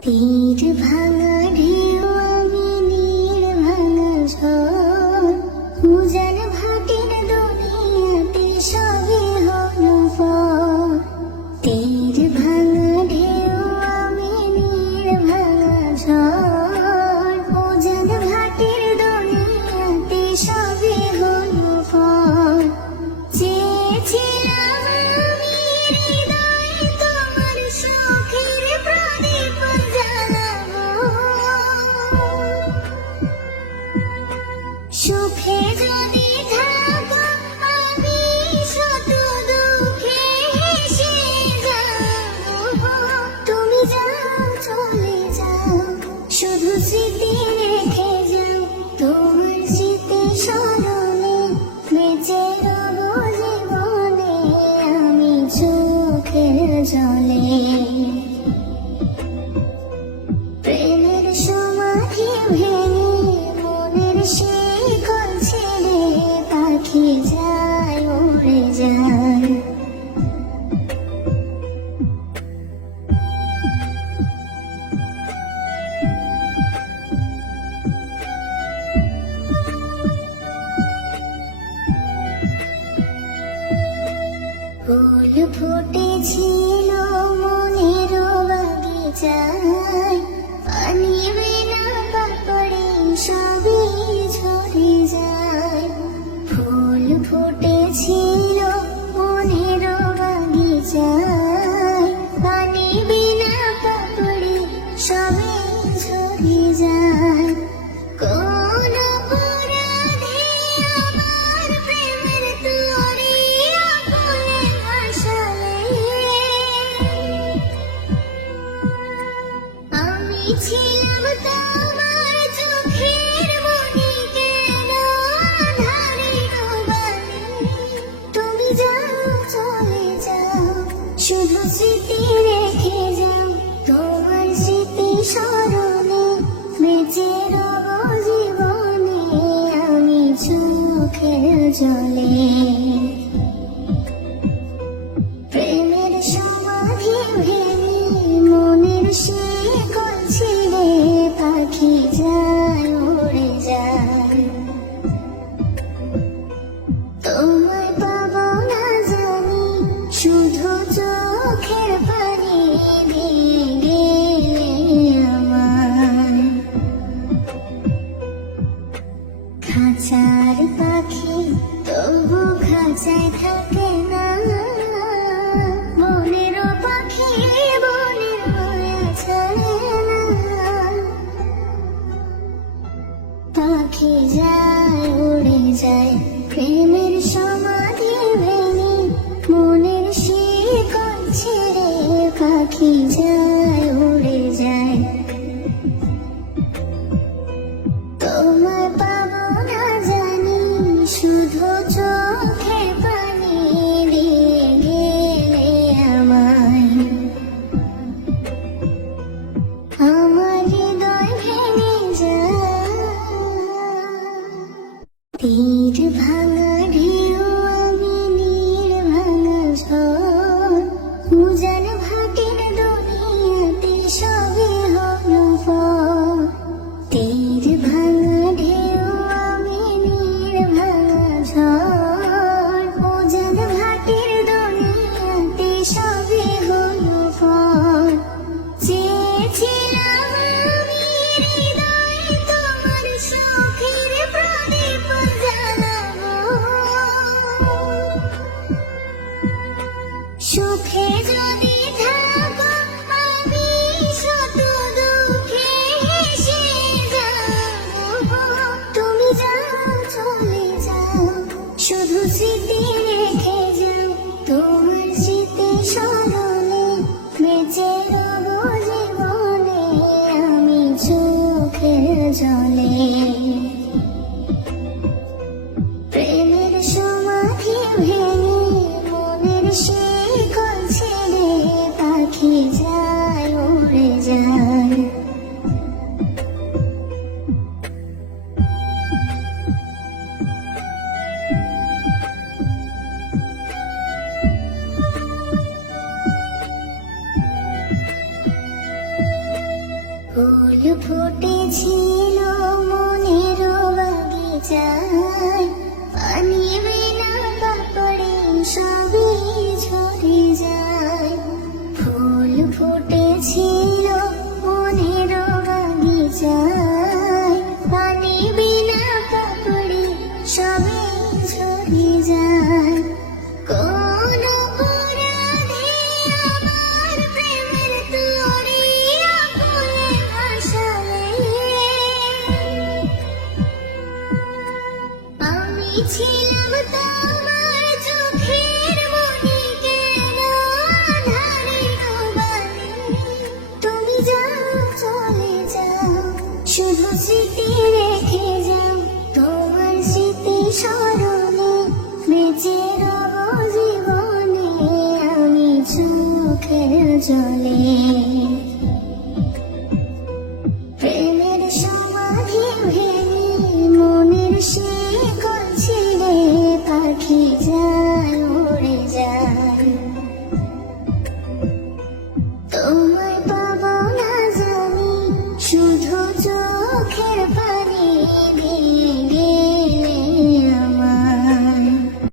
তীর ভাঙা ঢেউ আমি নীর ভাঙা ঝড় উজান ভাটির দুনিয়াতে সবই হলো ফল। তীর ভাঙা ঢেউ আমি নীর ভাঙা ঝড় উজান ভাটির দুনিয়াতে সবই হলো ফল। চেয়েছিলাম আমি হৃদয়ে তোমার সুখের প্রদীপ জ্বালাবো, সুখে যদি থাকো আমি শত দুঃখে হেসে যাবো। তুমি যাও চলে যাও, শুধু স্মৃতি রেখে যাও, তোমার স্মৃতি স্মরণে বেঁচে রব জীবনে আমি চোখের জলে। প্রেমের সমাধি ভেঙে মনের শিকল ছেড়ে পাখি যায় উড়ে যায়। ফুল ফুটেছিল মনের বাগিচায়, পানি বিনা পাপড়ে সবই ঝরে যায়। ফুল ফুটেছিল মনের বাগিচায়, পানি বিনা পাপড়ে সবই ঝরে যায়। কোন অপরাধে আমার প্রেমের তরি আগুনে ভাসালে, আমি ছিলাম তোমার চোখের মনি কেন আঁধারে ডোবালে। তুমি যাও চলে যাও, শুধু স্মৃতি রেখে যাও, তোমার স্মৃতি স্মরণে বেঁচে রব জীবনে আমি চোখের জলে। প্রেমের সমাধি ভেঙে মনের শিকল ছিঁড়ে পাখি যায় উড়ে যায়। তোমায় পাবো না জানি, শুধু চোখের পানি দিয়ে গেলে আমার। খাঁচার পাখি তবু খাঁচায় থাকে না, মনেরও পাখি মনের মায়া ছাড়ে না। পাখি যায় উড়ে যায়, প্রেমের সমাধি ভেঙে মনের শিকল ছেড়ে পাখি যায় উড়ে যায়। তোমায় পাবো না জানি, শুধু চোখের পানি দিয়ে গেলে আমায়। আমার হৃদয় ভেঙে যায়। তীর ভাঙা ঢেউ আমি নীর ভাঙা ঝড় উজান ভাটির দুনিয়াতে সবই হলো ফল। তীর ভাঙা ঢেউ আমি নীর ভাঙা ঝড় উজান ভাটির দুনিয়াতে সবই হলো ফল। চেয়েছিলাম আমি হৃদয়ে তোমার সুখের প্রদীপ জ্বালাবো, সুখে যদি থাকো আমি শত দুঃখে হেসে যাবো। তুমি যাও চলে যাও, শুধু স্মৃতি রেখে যাও, তোমার স্মৃতি স্মরণে বেঁচে রব জীবনে আমি চোখের জলে। প্রেমের সমাধি ভেঙে মনের শিকল ছেড়ে পাখি যায় উড়ে যায়। ফুল ফুটেছিল মনের বাগিচায়, পানি বিনা কাপড়ে সবই ঝরে যায়। ফুল ফুটেছিল মনের বাগিচায়, পানি বিনা কাপড়ে সবই ঝরে যায়। কোন অপরাধে আমার প্রেমের তরি আগুনে ভাসালে, আমি ছিলাম তোমার চোখের মনি, কেন আঁধারে ডোবালে। তুমি যাও চলে যাও, শুধু স্মৃতি রেখে যাও, তোমার স্মৃতি স্মরণে বেঁচে রব জীবনে আমি চোখের জলে। প্রেমের সমাধি ভেঙে মনের শিকল ছিঁড়ে পাখি যায় উড়ে যায়। তোমায় পাবো না জানি, শুধু চোখের পানি দিয়ে